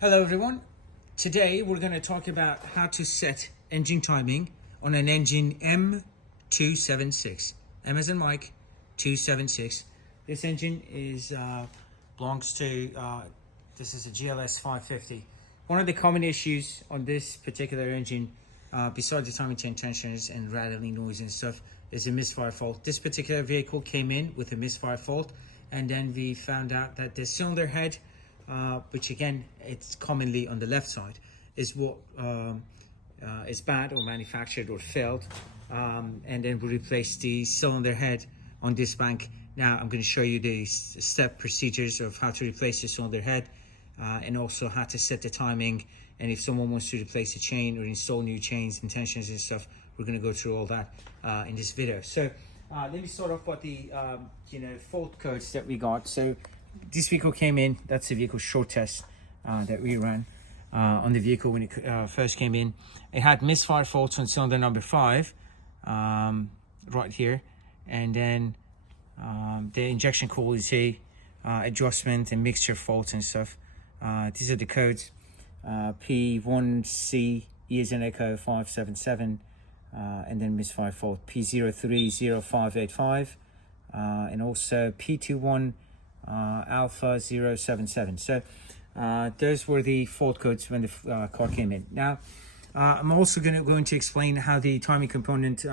Hello everyone. Today we're going to talk about how to set engine timing on an engine M276. M as in Mike, 276. This engine belongs to, this is a GLS 550. One of the common issues on this particular engine, besides the timing chain tensioners and rattling noise and stuff, is a misfire fault. This particular vehicle came in with a misfire fault, and then we found out that the cylinder head, which again, it's commonly on the left side, is what is bad or manufactured or failed. And then we replaced the cylinder head on this bank. Now I'm going to show you the step procedures of how to replace the cylinder head, and also how to set the timing. And if someone wants to replace a chain or install new chains and tensioners and stuff, we're going to go through all that in this video. So let me start off with the fault codes that we got. So this vehicle came in, that's the vehicle short test that we ran on the vehicle when it first came in. It had misfire faults on cylinder number 5 right here, and then the injection quality adjustment and mixture faults and stuff. These are the codes: P1C E as in Echo 577, and then misfire fault P030585, and also P21 Alpha 077. So those were the fault codes when the car came in. Now I'm also going to explain how the timing component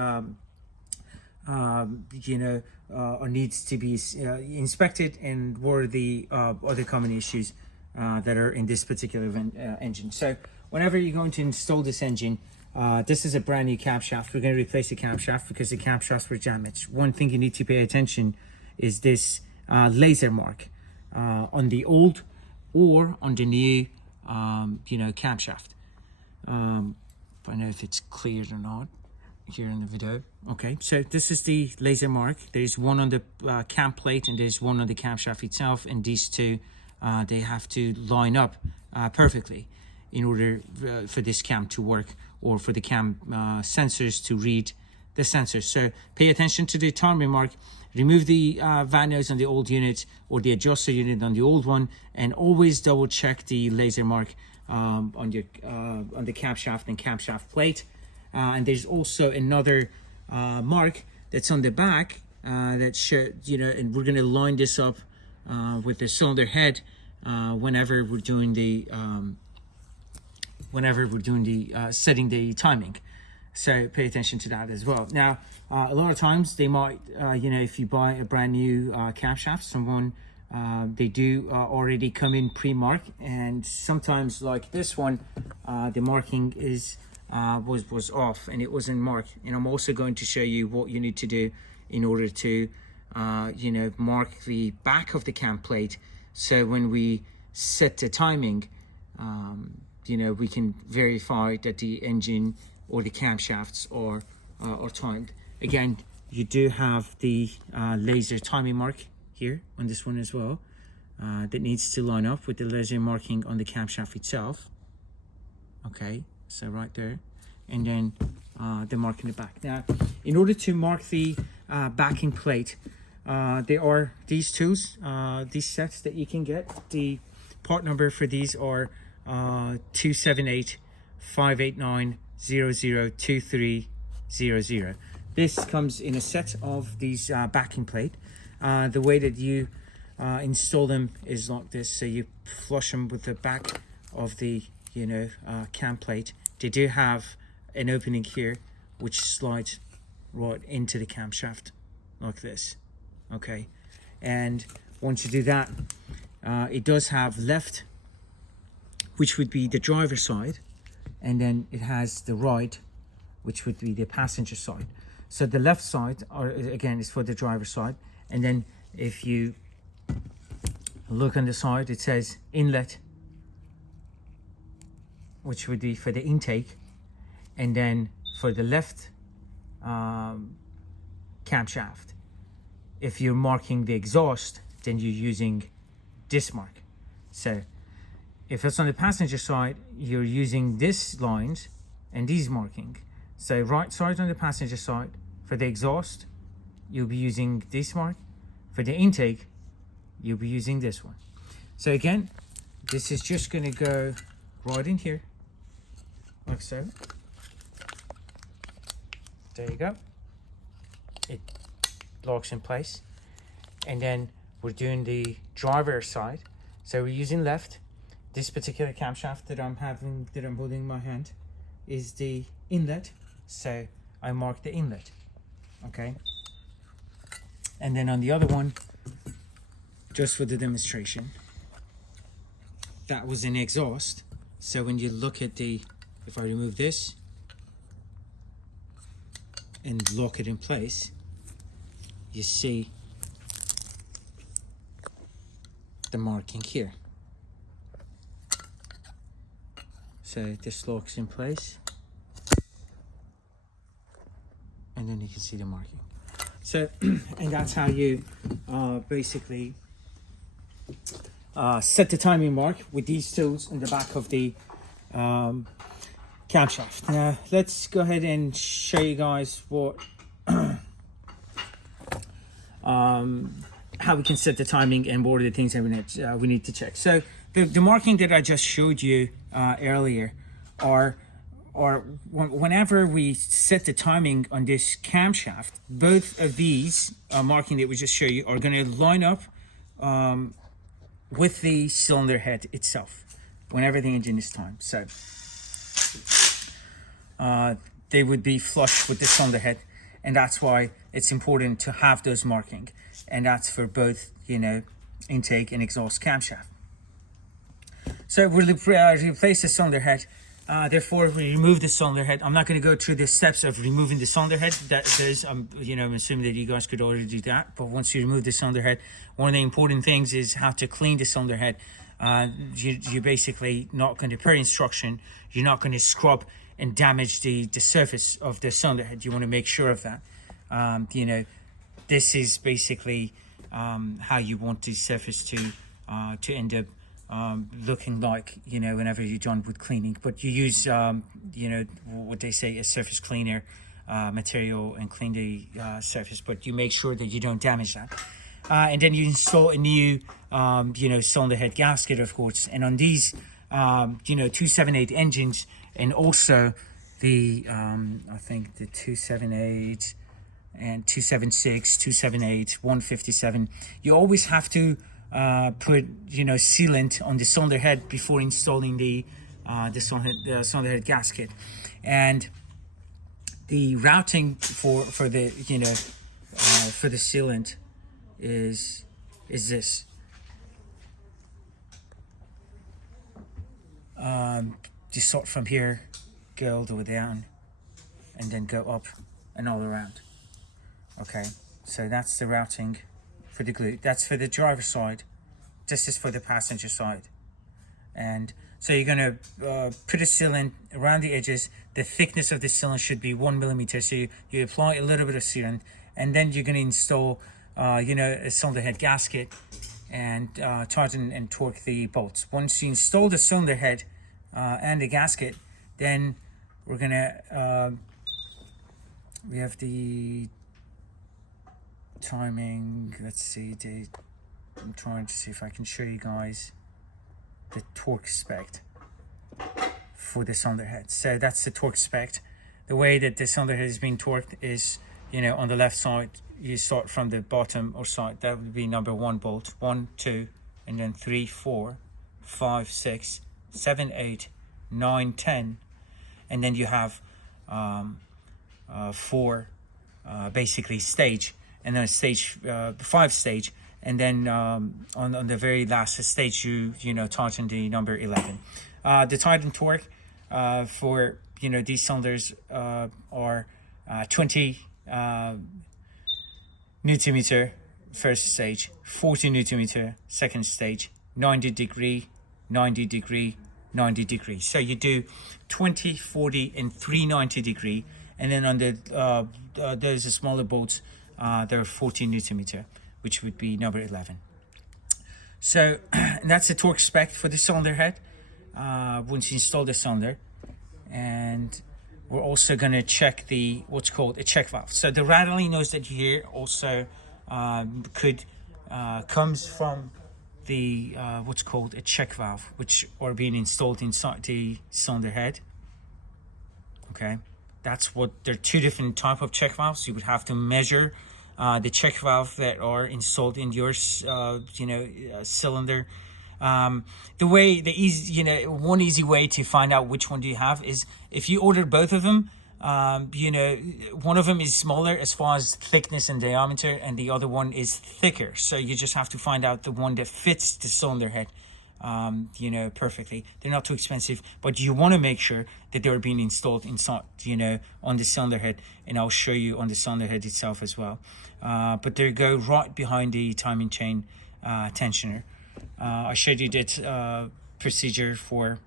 needs to be inspected, and what are the other common issues that are in this particular engine. So whenever you're going to install this engine, this is a brand new camshaft. We're going to replace the camshaft because the camshafts were damaged. One thing you need to pay attention is this laser mark on the old or on the new camshaft. I don't know if it's clear or not here in the video. Okay, so this is the laser mark. There's one on the cam plate and there's one on the camshaft itself, and these two they have to line up perfectly in order for this cam to work, or for the cam sensors to read the sensors. So pay attention to the timing mark. Remove the van nose on the old unit or the adjuster unit on the old one, and always double check the laser mark on the camshaft and camshaft plate. And there's also another mark that's on the back that should, and we're going to line this up with the cylinder head whenever we're doing the setting the timing. So pay attention to that as well. Now, a lot of times they might, if you buy a brand new camshaft, someone, they do already come in pre-marked, and sometimes like this one, the marking was off and it wasn't marked. And I'm also going to show you what you need to do in order to, mark the back of the cam plate. So when we set the timing, we can verify that the engine or the camshafts are timed. Again, you do have the laser timing mark here on this one as well, that needs to line up with the laser marking on the camshaft itself. Okay, so right there, and then the mark in the back. Now, in order to mark the backing plate, there are these tools, these sets that you can get. The part number for these are 278 589 002300. This comes in a set of these backing plate. The way that you install them is like this. So you flush them with the back of the cam plate. They do have an opening here which slides right into the camshaft like this. Okay, and once you do that, it does have left, which would be the driver's side, and then it has the right, which would be the passenger side. So the left side again is for the driver's side, and then if you look on the side, it says inlet, which would be for the intake, and then for the left camshaft, if you're marking the exhaust, then you're using this mark. So if it's on the passenger side, you're using this lines and these marking. So right side on the passenger side, for the exhaust, you'll be using this mark. For the intake, you'll be using this one. So again, this is just going to go right in here, like so. There you go. It locks in place. And then we're doing the driver side. So we're using left. This particular camshaft that I'm holding in my hand is the inlet. So I mark the inlet. Okay. And then on the other one, just for the demonstration, that was an exhaust. So when you look at the, if I remove this and lock it in place, you see the marking here. So this locks in place, and then you can see the marking. So, and that's how you basically set the timing mark with these tools in the back of the camshaft. Now, let's go ahead and show you guys what how we can set the timing and what are the things that we need to check. So the marking that I just showed you earlier are whenever we set the timing on this camshaft, both of these marking that we just showed you are going to line up with the cylinder head itself whenever the engine is timed. So they would be flush with the cylinder head, and that's why it's important to have those marking, and that's for both, you know, intake and exhaust camshaft. So we'll replace the cylinder head. Therefore, we remove the cylinder head. I'm not going to go through the steps of removing the cylinder head. You know, I'm assuming that you guys could already do that. But once you remove the cylinder head, one of the important things is how to clean the cylinder head. You're basically not going to, per instruction, you're not going to scrub and damage the surface of the cylinder head. You want to make sure of that. You know, this is basically how you want the surface to end up looking like, you know, whenever you're done with cleaning. But you use you know, what they say, a surface cleaner material, and clean the surface, but you make sure that you don't damage that. And then you install a new you know, cylinder head gasket, of course. And on these you know, 278 engines, and also the I think the 278 and 276, 278, 157, you always have to put, you know, sealant on the cylinder head before installing the cylinder head gasket. And the routing for the, you know, for the sealant is this. You start from here, go all the way down, and then go up and all around. Okay, so that's the routing for the glue. That's for the driver's side. This is for the passenger side. And so you're going to put a sealant around the edges. The thickness of the sealant should be 1 millimeter. So you apply a little bit of sealant, and then you're going to install you know, a cylinder head gasket, and tighten and torque the bolts. Once you install the cylinder head and the gasket, then we're gonna we have the timing. Let's see, I'm trying to see if I can show you guys the torque spec for the cylinder head. So that's the torque spec. The way that the cylinder head is being torqued is, you know, on the left side, you start from the bottom or side. That would be number 1 bolt, 1, 2, and then 3, 4, 5, 6, 7, 8, 9, 10, and then you have 4 basically stage, and then stage 5 stage, and then on the very last stage you know, tighten the number 11. The tighten torque for, you know, these cylinders are 20 Newton meter first stage, 40 Newton meter second stage, 90 degree, 90 degree, 90 degree. So you do 20, 40, and 390 degree, and then on the those smaller bolts, they're 40 Newton meter, which would be number 11. So that's the torque spec for the cylinder head once you install the cylinder. And we're also going to check the what's called a check valve. So the rattling noise that you hear also comes from the what's called a check valve, which are being installed inside the cylinder head. Okay, that's what, there are two different type of check valves. You would have to measure the check valve that are installed in your cylinder. One easy way to find out which one do you have is if you order both of them. One of them is smaller as far as thickness and diameter, and the other one is thicker. So you just have to find out the one that fits the cylinder head, perfectly. They're not too expensive, but you want to make sure that they're being installed inside, on the cylinder head, and I'll show you on the cylinder head itself as well. But they go right behind the timing chain tensioner. I showed you that procedure for,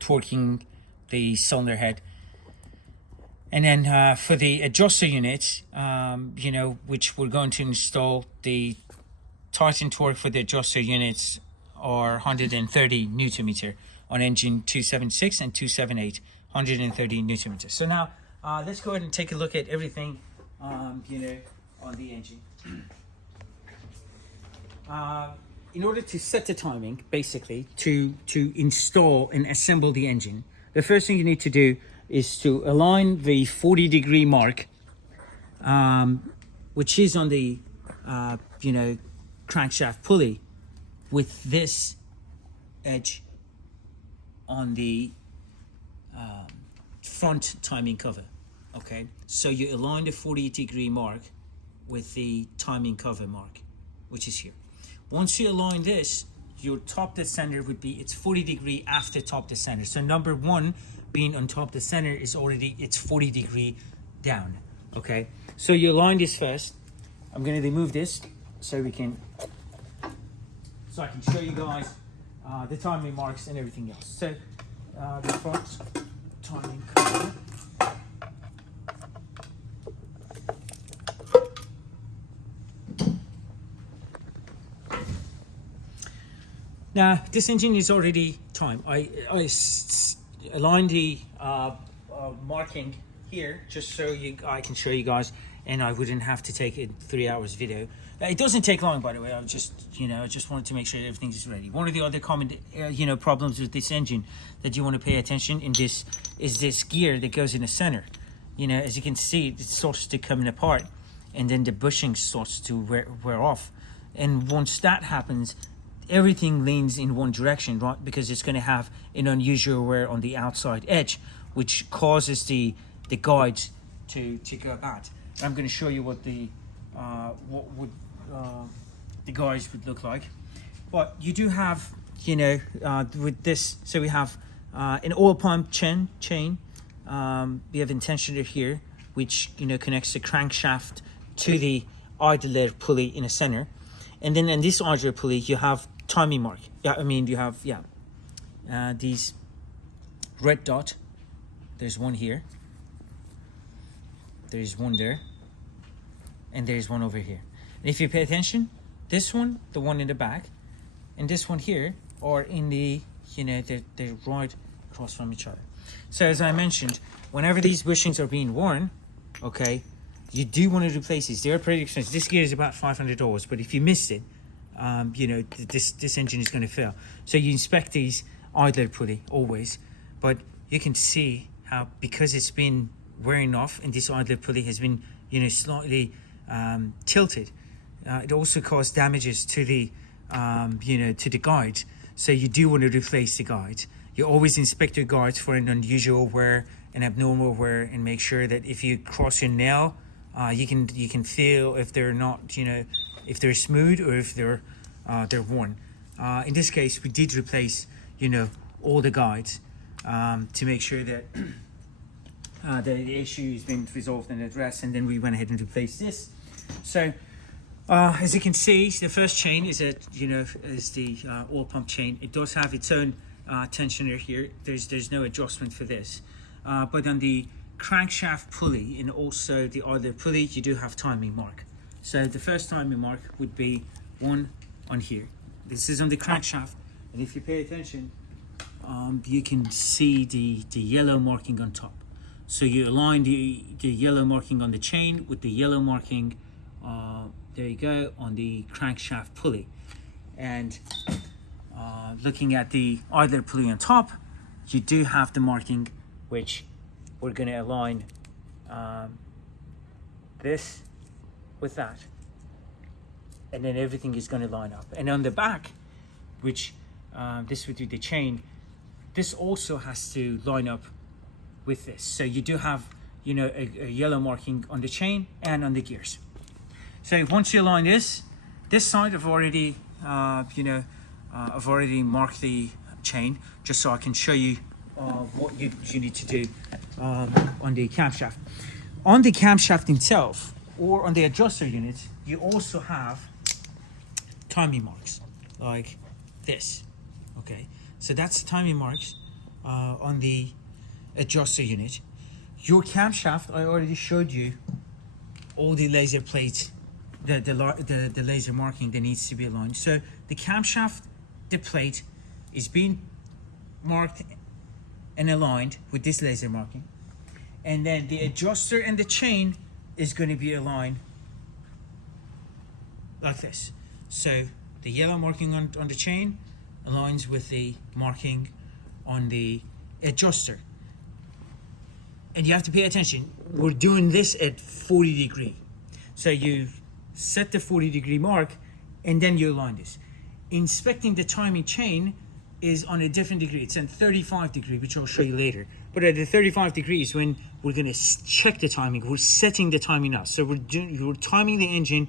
torquing the cylinder head. And then for the adjuster unit, which we're going to install, the Titan torque for the adjuster units are 130 Newton meter on engine 276 and 278, 130 Newton meter. So now let's go ahead and take a look at everything, on the engine. In order to set the timing, basically, to install and assemble the engine, the first thing you need to do is to align the 40-degree mark, which is on the, crankshaft pulley, with this edge on the front timing cover. Okay, so you align the 40-degree mark with the timing cover mark, which is here. Once you align this, your top dead center would be, it's 40 degree after top dead center. So number one being on top dead center is already, it's 40 degree down. Okay, so you align this first. I'm going to remove this so I can show you guys the timing marks and everything else. So the front timing cover. Now, this engine is already timed. I aligned the marking here just so I can show you guys, and I wouldn't have to take a 3 hours video. It doesn't take long, by the way. I just wanted to make sure everything is ready. One of the other common, problems with this engine that you want to pay attention in this is this gear that goes in the center. As you can see, it starts to come apart, and then the bushing starts to wear off. And once that happens, everything leans in one direction, right? Because it's going to have an unusual wear on the outside edge, which causes the guides to go bad. I'm going to show you what the guides would look like. But you do have, with this, so we have an oil pump chain. We have intentioner here, which connects the crankshaft to the idler pulley in the center. And then in this idler pulley, you have timing mark. You have these red dot. There's one here. There's one there. And there's one over here. And if you pay attention, this one, the one in the back, and this one here are in the, they're right across from each other. So as I mentioned, whenever these bushings are being worn, okay, you do want to replace these. They're pretty expensive. This gear is about $500, but if you missed it, this engine is going to fail. So you inspect these idler pulley always, but you can see how, because it's been wearing off and this idler pulley has been slightly tilted, it also caused damages to the to the guides. So you do want to replace the guides. You always inspect your guides for an unusual wear and abnormal wear, and make sure that if you cross your nail, you can feel if they're not, if they're smooth or if they're worn. In this case, we did replace, all the guides to make sure that the issue has been resolved and addressed, and then we went ahead and replaced this. So as you can see, the first chain is the oil pump chain. It does have its own tensioner here. There's no adjustment for this, but on the crankshaft pulley and also the other pulley, you do have timing mark. So the first timing mark would be one on here. This is on the crankshaft, and if you pay attention, you can see the yellow marking on top. So you align the yellow marking on the chain with the yellow marking there you go, on the crankshaft pulley. And looking at the idler pulley on top, you do have the marking, which we're going to align this with that, and then everything is going to line up. And on the back, which this would do the chain, this also has to line up with this. So you do have, you know, a yellow marking on the chain and on the gears. So once you align this side, I've already I've already marked the chain, just so I can show you what you need to do on the camshaft. On the camshaft itself, or on the adjuster unit, you also have timing marks like this. Okay, so that's timing marks on the adjuster unit. Your camshaft, I already showed you all the laser plates, the laser marking that needs to be aligned. So the camshaft, the plate is being marked and aligned with this laser marking, and then the adjuster and the chain is going to be aligned like this. So the yellow marking on the chain aligns with the marking on the adjuster. And you have to pay attention, we're doing this at 40 degree. So you set the 40 degree mark and then you align this. Inspecting the timing chain is on a different degree. It's at 35 degree, which I'll show you later. But at the 35 degrees, when we're gonna check the timing, we're setting the timing now. So we're timing the engine,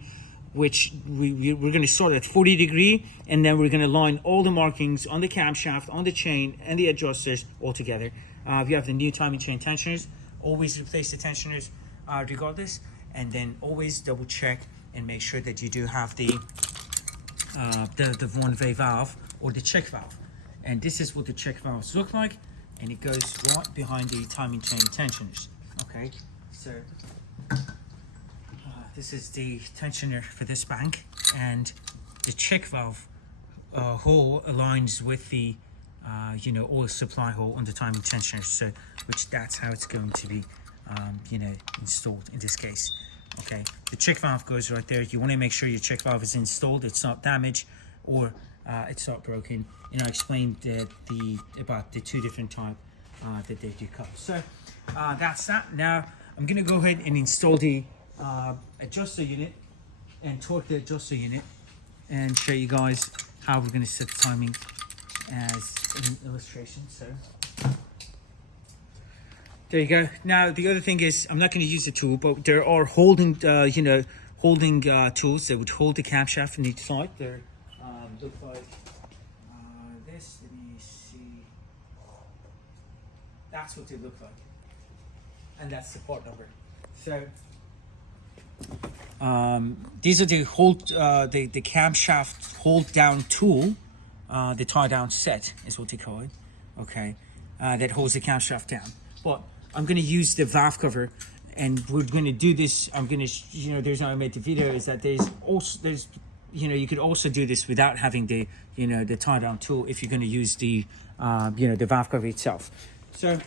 which we're gonna start at 40 degree, and then we're gonna line all the markings on the camshaft, on the chain, and the adjusters all together. If you have the new timing chain tensioners, always replace the tensioners regardless, and then always double check and make sure that you do have the one-way valve or the check valve. And this is what the check valves look like, and it goes right behind the timing chain tensioners. Okay, so this is the tensioner for this bank, and the check valve hole aligns with the oil supply hole on the timing tensioner. So, which that's how it's going to be installed in this case. Okay, the check valve goes right there. You want to make sure your check valve is installed, it's not damaged, or it's not broken. And I explained about the two different types that they do cover. So that's that. Now I'm going to go ahead and install the adjuster unit and torque the adjuster unit and show you guys how we're going to set the timing as an illustration. So there you go. Now the other thing is, I'm not going to use the tool, but there are holding tools that would hold the camshaft from each side. They're look like this. Let me see. That's what they look like, and that's the part number. So these are the the camshaft hold down tool. The tie down set is what they call it. Okay, that holds the camshaft down. But I'm going to use the valve cover, and we're going to do this. I'm going to, the reason I made the video is that you could also do this without having the, the tie down tool if you're going to use the, the valve cover itself. So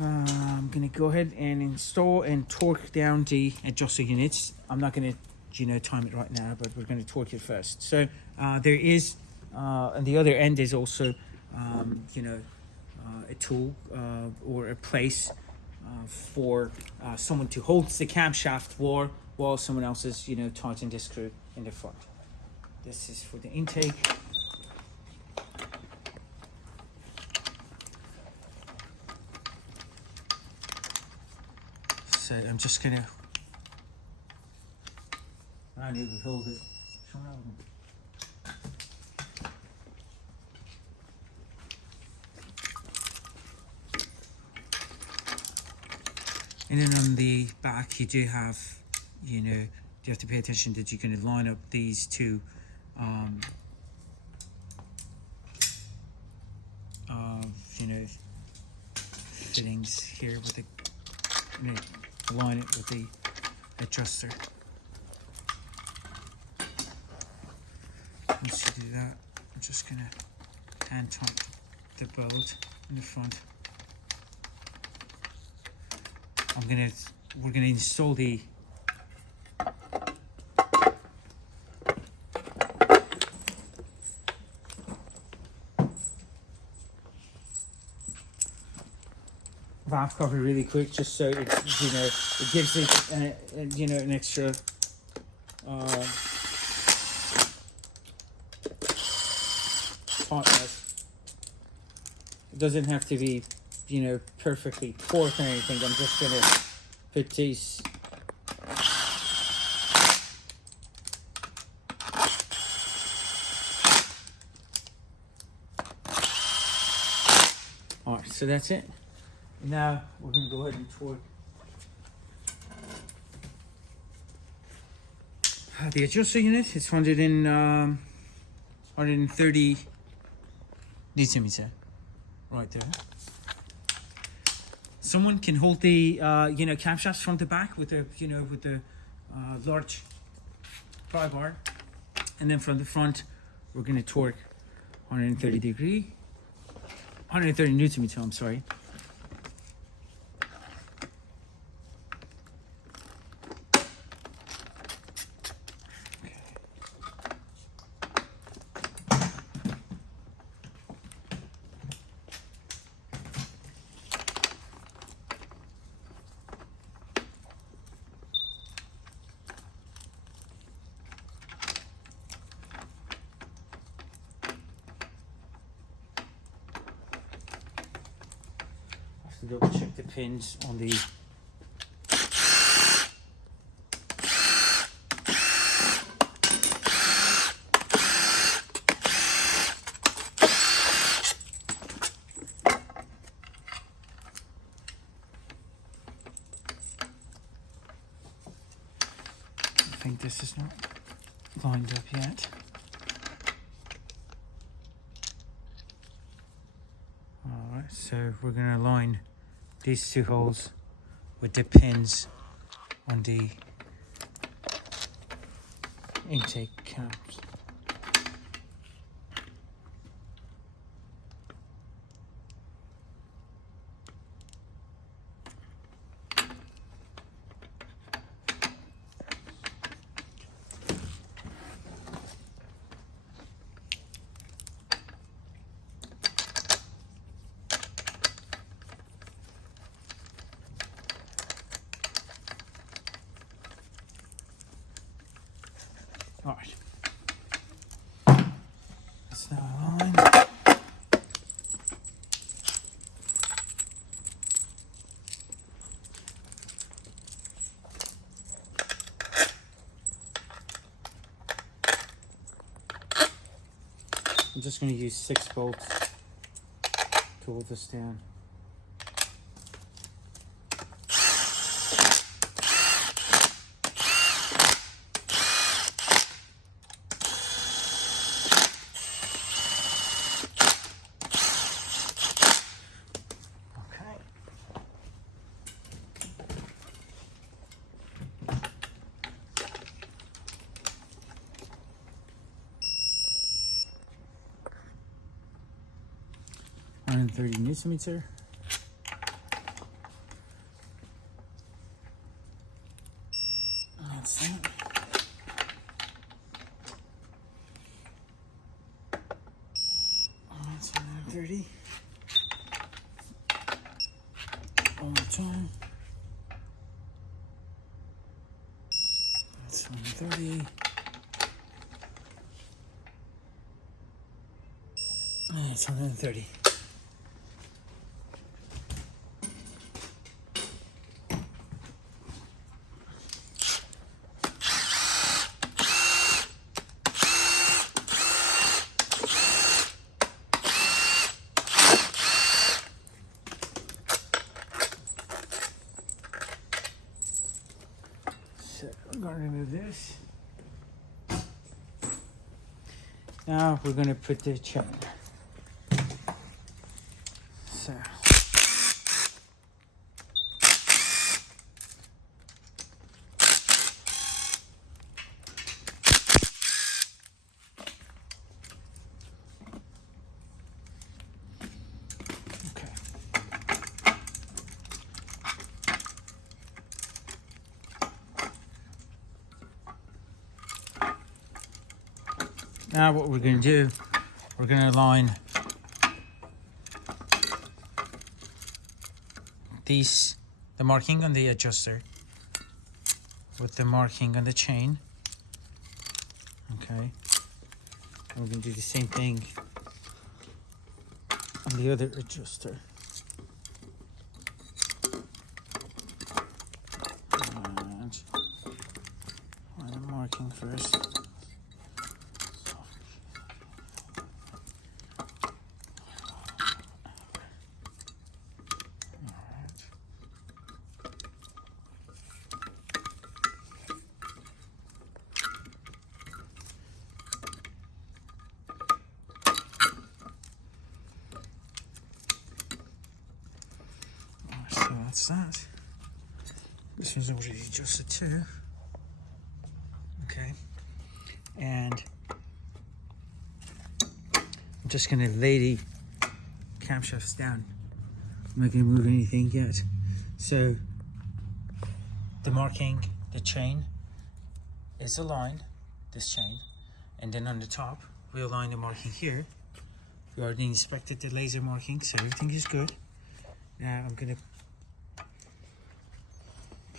I'm going to go ahead and install and torque down the adjuster units. I'm not going to, time it right now, but we're going to torque it first. So there is, on the other end, there's also, a tool or a place for someone to hold the camshaft while someone else is, tightening the screw in the front. This is for the intake. So I'm just gonna. I need to hold it. And then on the back, you do have, you have to pay attention that you're going to line up these two fittings here with the, align it with the adjuster. Once you do that, I'm just going to hand tighten the bolt in the front. we're gonna install the valve cover really quick, just so it, you know, it gives it you know, an extra tautness. It doesn't have to be, you know, perfectly torqued or anything. I'm just gonna put these alright, so that's it. Now we're gonna go ahead and torque the adjuster unit. It's 130 Newton meter right there. Someone can hold the you know, camshafts from the back with the, you know, with the large pry bar, and then from the front we're going to torque 130 Newton meter, I'm sorry. To double check the pins on the I think this is not lined up yet. Alright, so we're going to line these two holes with the pins on the intake caps. All right, that's now aligned. I'm just going to use 6 bolts to hold this down. And 30 Newton meter. That's that. That's 130. One more time. That's 130. That's 130. So we're going to remove this. Now we're going to put the chain. So now what we're going to do, we're going to line these, the marking on the adjuster with the marking on the chain. Okay, we're going to do the same thing on the other adjuster. And find the marking first. So that's that. This one's already adjusted too. Okay. And I'm just gonna lay the camshafts down. I'm not gonna move anything yet. So the marking, the chain is aligned, this chain. And then on the top, we align the marking here. We already inspected the laser marking, so everything is good. Now I'm gonna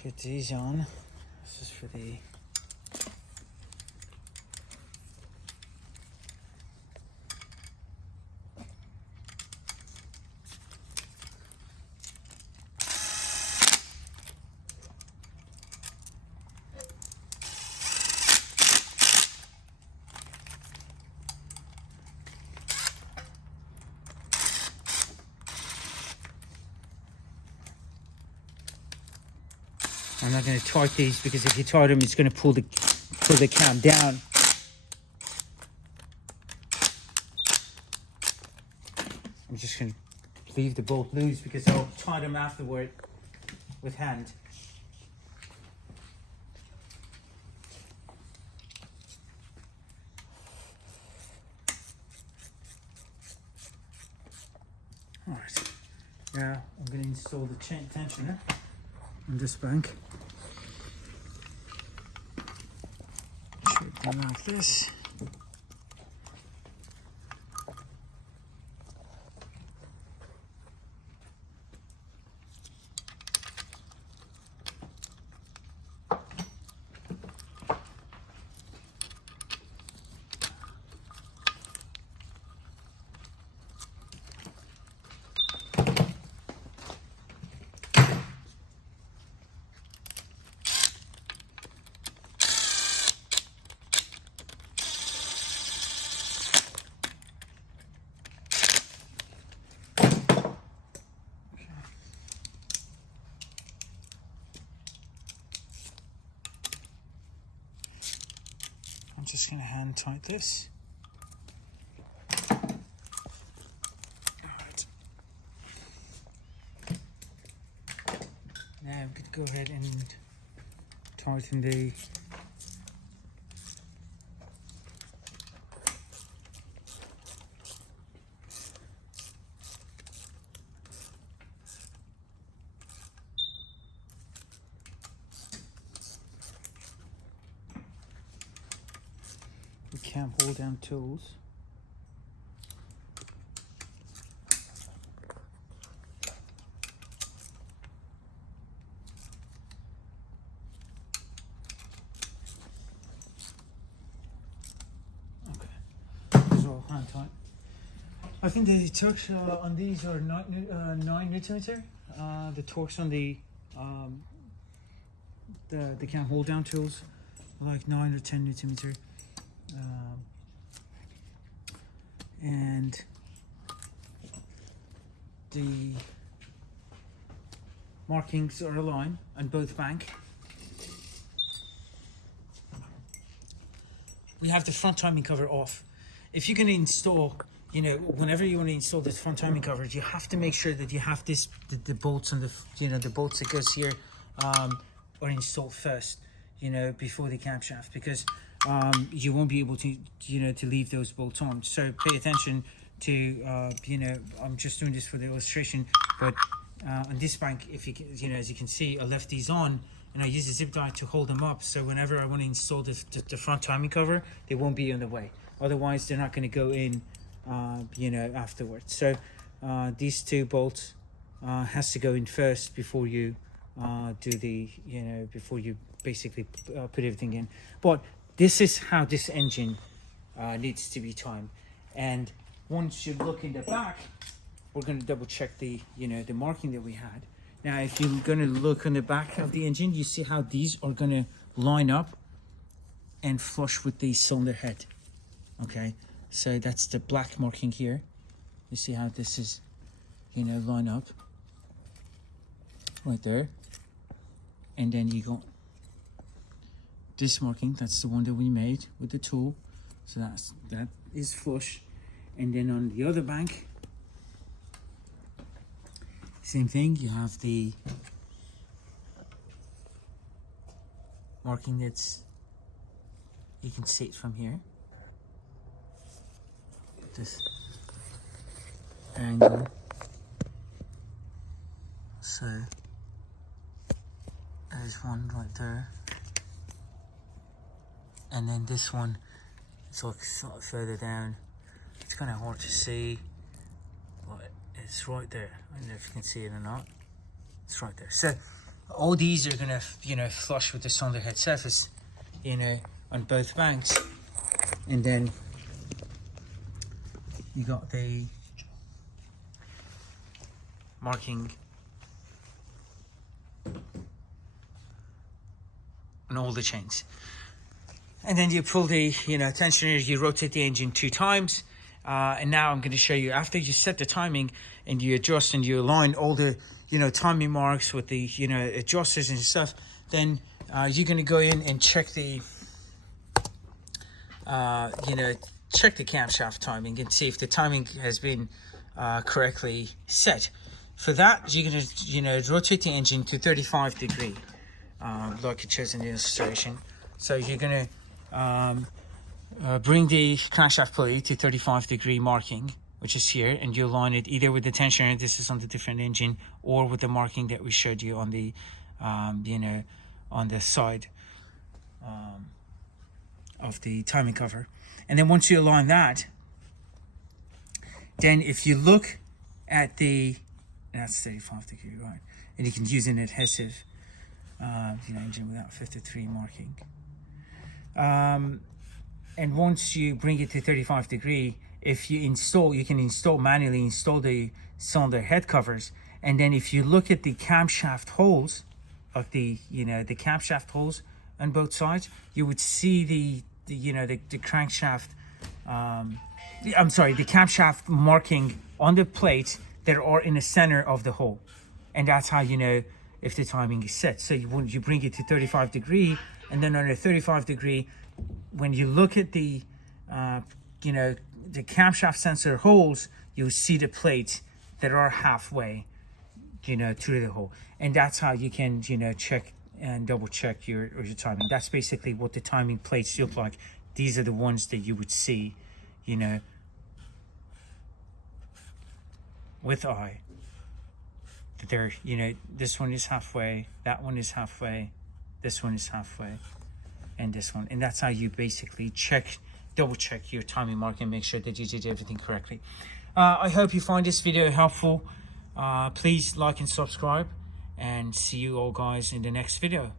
put these on. This is for the I'm not going to torque these because if you torque them, it's going to pull the cam down. I'm just going to leave the bolt loose because I'll tie them afterward with hand. All right, now I'm going to install the chain tensioner on this bank. Shape them like this. I'm just going to hand tight this. Alright. Now I'm going to go ahead and tighten the cam hold down tools. Okay, these are all hand tight. I think the torques on these are 9 Newton-meter. The torques on the cam hold down tools are like 9 or 10 Newton-meter. And the markings are aligned on both bank. We have the front timing cover off. If you're going to install, you know, whenever you want to install this front timing cover, you have to make sure that you have this, the bolts on the, you know, the bolts that goes here are installed first, you know, before the camshaft, because you won't be able to, you know, to leave those bolts on. So pay attention to, you know, I'm just doing this for the illustration, but on this bank, if you can, you know, as you can see, I left these on and I use a zip tie to hold them up. So whenever I want to install the front timing cover, they won't be in the way. Otherwise, they're not going to go in, you know, afterwards. So these two bolts has to go in first before you do the, before you basically put everything in. But this is how this engine needs to be timed. And once you look in the back, we're going to double check the, the marking that we had. Now, if you're going to look on the back of the engine, you see how these are going to line up and flush with the cylinder head. Okay, so that's the black marking here. You see how this is, line up right there. And then you got this marking, that's the one that we made with the tool. So that is flush. And then on the other bank, same thing, you have the marking that's, you can see it from here. This angle. So there's one right there. And then this one, it's like sort of further down. It's kind of hard to see, but it's right there. I don't know if you can see it or not. It's right there. So all these are gonna, flush with the cylinder head surface, on both banks. And then you got the marking on all the chains. And then you pull the tensioner, you rotate the engine 2 times. And now I'm going to show you, after you set the timing and you adjust and you align all the timing marks with the adjusters and stuff, then you're going to go in and check the check the camshaft timing and see if the timing has been correctly set. For that, you're going to rotate the engine to 35 degree, like it shows in the illustration. So you're going to bring the crankshaft pulley to 35 degree marking, which is here, and you align it either with the tensioner, this is on the different engine, or with the marking that we showed you on the on the side of the timing cover. And then once you align that, then if you look at the, that's 35 degree, right, and you can use an adhesive engine without 53 marking. And once you bring it to 35 degree, if you install, you can manually install the cylinder head covers. And then if you look at the camshaft holes of the camshaft holes on both sides, you would see the crankshaft, the camshaft marking on the plates that are in the center of the hole. And that's how you know if the timing is set. So you bring it to 35 degree, and then on a 35 degree, when you look at the the camshaft sensor holes, you see the plates that are halfway through the hole. And that's how you can check and double check your timing. That's basically what the timing plates look like. These are the ones that you would see with eye, that they're this one is halfway, that one is halfway, this one is halfway, and this one. And that's how you basically double check your timing mark and make sure that you did everything correctly. I hope you find this video helpful. Please like and subscribe, and see you all guys in the next video.